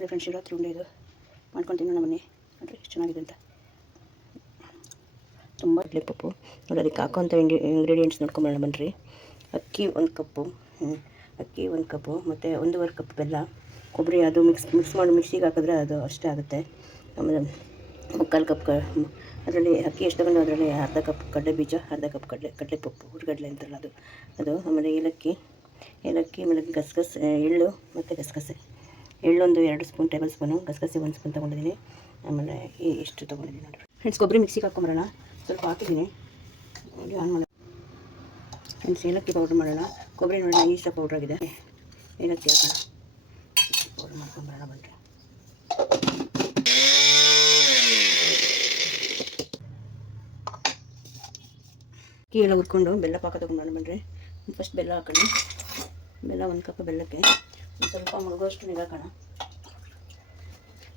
ನೋಡಿ ಫ್ರೆಂಡ್ಸ್ ಶಿವರಾತ್ರಿ ಉಂಡೆ ಇದು. ಮಾಡ್ಕೊಂಡು ತಿನ್ನೋಣ ಬನ್ನಿ ನೋಡಿರಿ, ಎಷ್ಟು ಚೆನ್ನಾಗಿದೆ ಅಂತ. ತುಂಬ ಇಡ್ಲಿ ಪಪ್ಪು. ನೋಡಿ, ಅದಕ್ಕೆ ಹಾಕೋಂಥ ಇಂಡಿ ಇಂಗ್ರೀಡಿಯೆಂಟ್ಸ್ ನೋಡ್ಕೊಂಬರೋಣ ಬನ್ನಿರಿ ಅಕ್ಕಿ ಒಂದು ಕಪ್ಪು. ಅಕ್ಕಿ ಒಂದು ಕಪ್ಪು, ಮತ್ತು ಒಂದೂವರೆ ಕಪ್ ಬೆಲ್ಲ. ಕೊಬ್ಬರಿ ಅದು ಮಿಕ್ಸ್ ಮಿಕ್ಸ್ ಮಾಡಿ, ಮಿಕ್ಸಿಗೆ ಹಾಕಿದ್ರೆ ಅದು ಅಷ್ಟೇ ಆಗುತ್ತೆ. ಆಮೇಲೆ ಮುಕ್ಕಾಲು ಕಪ್ ಅದರಲ್ಲಿ ಅಕ್ಕಿ ಎಷ್ಟು ತಗೊಂಡು ಅದರಲ್ಲಿ ಅರ್ಧ ಕಪ್ ಕಡಲೆ ಬೀಜ, ಅರ್ಧ ಕಪ್ ಕಡಲೆ ಕಡಲೆ ಪಪ್ಪು, ಹುರುಗಡಲೆ ಅಂತಾರಲ್ಲ ಅದು. ಅದು, ಆಮೇಲೆ ಏಲಕ್ಕಿ. ಏಲಕ್ಕಿ, ಆಮೇಲೆ ಗಸಗಸೆ, ಎಳ್ಳು, ಮತ್ತು ಗಸಗಸೆ. ಎಳ್ಳೊಂದು ಎರಡು ಸ್ಪೂನ್ ಟೇಬಲ್ ಸ್ಪೂನು, ಗಸಗಸೆ ಒಂದು ಸ್ಪೂನ್ ತೊಗೊಂಡಿದ್ದೀನಿ. ಆಮೇಲೆ ಇಷ್ಟು ತೊಗೊಂಡಿದ್ದೀನಿ ನೋಡಿ ಫ್ರೆಂಡ್ಸ್ ಕೊಬ್ಬರಿ ಮಿಕ್ಸಿಗೆ ಹಾಕೊಂಬರೋಣ ಸ್ವಲ್ಪ ಹಾಕಿದ್ದೀನಿ. ಆನ್ ಮಾಡೋಣ ಫ್ರೆಂಡ್ಸ್ ಏಲಕ್ಕಿ ಪೌಡ್ರ್ ಮಾಡೋಣ. ಕೊಬ್ಬರಿ ನೋಡೋಣ ನೈಸ ಪೌಡ್ರ್ ಆಗಿದೆ. ಏಲಕ್ಕಿ ಹಾಕೋಣ. ಪೌಡ್ರ್ ಮಾಡ್ಕೊಂಬರೋಣ ಬಂದರೆ ಎಲ್ಲ ಹುರ್ಕೊಂಡು ಬೆಲ್ಲ ಪಾಕ ತೊಗೊಂಬರೋಣ ಬನ್ರಿ. ಫಸ್ಟ್ ಬೆಲ್ಲ ಹಾಕೋಣ. ಬೆಲ್ಲ ಒಂದು ಕಪ್ ಬೆಲ್ಲಕ್ಕೆ. ಸ್ವಲ್ಪ ಮುಳುಗೋಷ್ಟು ನೀರು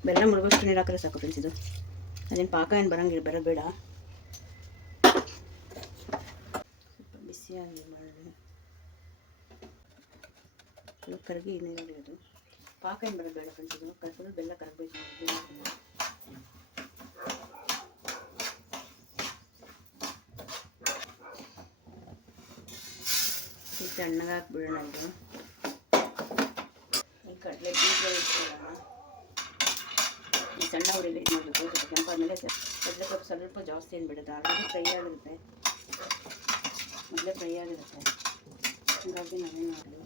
ಬೆಲ್ಲ ಮುಳುಗೋಷ್ಟು ನೀರು ಸಾಕು ಫ್ರೆಂಡ್ಸ್ ಇದು. ಅದೇನು ಪಾಕ ಏನು ಬರೋಂಗಿಲ್ಲ ಬರೋದು ಬೇಡ. ಸ್ವಲ್ಪ ಬಿಸಿಯಾಗಿ ಮಾಡಿ. ಸ್ವಲ್ಪ ಕರಗಿ ನೀರಲ್ಲಿ ಅದು. ಪಾಕ ಏನು ಬರೋದು ಬೇಡ ಫ್ರೆಂಡ್ಸ್ ಇದು. ಕರ್ಕೊಂಡು ಬೆಲ್ಲ ಕರಗಬೇಕು ಈ ತಣ್ಣಗೆ ಹಾಕ್ಬಿಡೋಣ ಇದು ಈ ಕಡಲೆ ಬೀಜ ಇಟ್ಕೊಳ್ಳೋಣ ಈ ಸಣ್ಣ ಉರಿಲಿ ಇದು ಮಾಡಬೇಕು ಸ್ವಲ್ಪ ಕೆಂಪಾದ್ಮೇಲೆ ಕಡಲೆ ಪಪ್ಪು ಸ್ವಲ್ಪ ಜಾಸ್ತಿ ಏನು ಬಿಡುತ್ತೆ ಆಲ್ರೆಡಿ ಫ್ರೈ ಆಗಿರುತ್ತೆ ಮೊದಲೇ ಫ್ರೈ ಆಗಿರುತ್ತೆ. ಹಾಗಾಗಿ ನಾವೇನು ಮಾಡಲಿ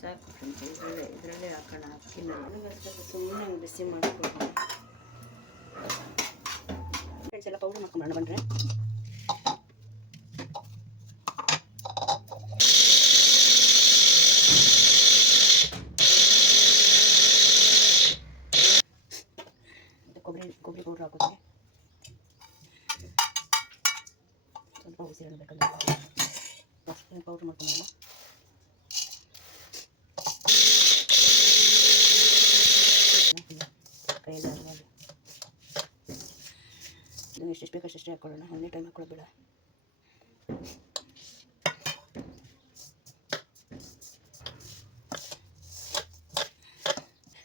ಸಾಕು ಫ್ರೆಂಡ್ಸ್, ಇದರಲ್ಲೇ ಇದರಲ್ಲೇ ಹಾಕೋಣ. ಅಕ್ಕಿನಲ್ಲಿ ಸುಮ್ಮನೆ ಬಿಸಿ ಮಾಡಿಕೊಡ್ತೀನಿ ಫ್ರೆಂಡ್ಸ್, ಎಲ್ಲ ಪೌಡ್ರ್ ಮಾಡ್ಕೊಂಡು ಬಂದರೆ. ಕೊಬ್ಬರಿ ಕೊಬ್ಬರಿ ಪೌಡ್ರ್ ಹಾಕೋತೀನಿ ಸ್ವಲ್ಪ ಬಿಸಿ ಇಡಬೇಕಲ್ಲ ಅಷ್ಟು ಪೌಡ್ರ್ ಮಾಡ್ಕೊಂಡಲ್ಲ ಕೈಯಲ್ಲಿ ಅರ್ವಾಗಿ ನೀವು ಎಷ್ಟೆಷ್ಟು ಬೇಕು ಅಷ್ಟೇ ಹಾಕ್ಕೊಳ್ಳೋಣ ಒಂದೇ ಟೈಮ್ ಹಾಕೊಳ್ಳೋದು ಬೇಡ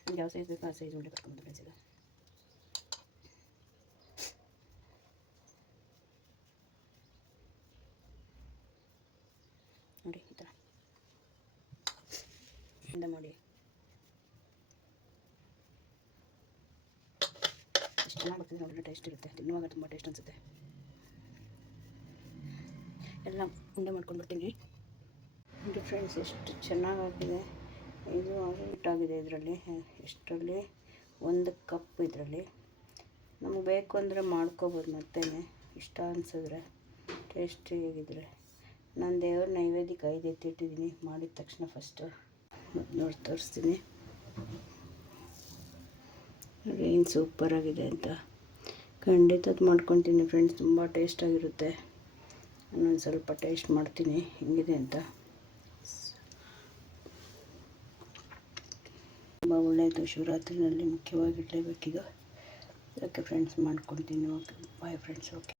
ನಿಮ್ಗೆ ಯಾವ ಸೈಜ್ ಬೇಕು ಆ ಸೈಜ್ ಉಂಡೆ ಕಟ್ಕೊಂಡು ಫ್ರೆಂಡ್ಸ್ ಇದು ನೋಡಿ ಈ ಥರ ಇಂದ ಮಾಡಿ ಎಷ್ಟು ಚೆನ್ನಾಗಿ ಒಳ್ಳೆ ಟೇಸ್ಟ್ ಇರುತ್ತೆ. ತಿನ್ನುವಾಗ ತುಂಬ ಟೇಸ್ಟ್ ಅನಿಸುತ್ತೆ. ಎಲ್ಲ ಉಂಡೆ ಮಾಡ್ಕೊಂಡು ಬರ್ತೀನಿ. ಫ್ರೆಂಡ್ಸ್ ಎಷ್ಟು ಚೆನ್ನಾಗಾಗಿದೆ. ಇದು ಆಗಿದೆ ಇದರಲ್ಲಿ. ಎಷ್ಟರಲ್ಲಿ? ಒಂದು ಕಪ್ ಇದರಲ್ಲಿ. ನಮಗೆ ಬೇಕು ಅಂದರೆ ಮಾಡ್ಕೋಬೋದು ಮತ್ತೆ ಇಷ್ಟ ಅನಿಸಿದ್ರೆ ಟೇಸ್ಟಿಯಾಗಿದ್ದರೆ ನಾನು ದೇವ್ರ ನೈವೇದ್ಯಕ್ಕೆ ಐದು ಎತ್ತಿಟ್ಟಿದ್ದೀನಿ ಮಾಡಿದ ತಕ್ಷಣ ಫಸ್ಟು ನೋಡಿ ತೋರಿಸ್ತೀನಿ ನೋಡಿ ಏನು ಸೂಪರಾಗಿದೆ ಅಂತ. ಖಂಡಿತ ಮಾಡ್ಕೊತೀನಿ ಫ್ರೆಂಡ್ಸ್ ತುಂಬ ಟೇಸ್ಟಾಗಿರುತ್ತೆ ನಾನು ಸ್ವಲ್ಪ ಟೇಸ್ಟ್ ಮಾಡ್ತೀನಿ, ಹೇಗಿದೆ ಅಂತ. ತುಂಬ ಒಳ್ಳೆಯದು ಶಿವರಾತ್ರಿನಲ್ಲಿ ಮುಖ್ಯವಾಗಿ ಇಡಲೇಬೇಕಿದು ಅದಕ್ಕೆ ಫ್ರೆಂಡ್ಸ್ ಮಾಡ್ಕೊತೀನಿ. Okay bye friends okay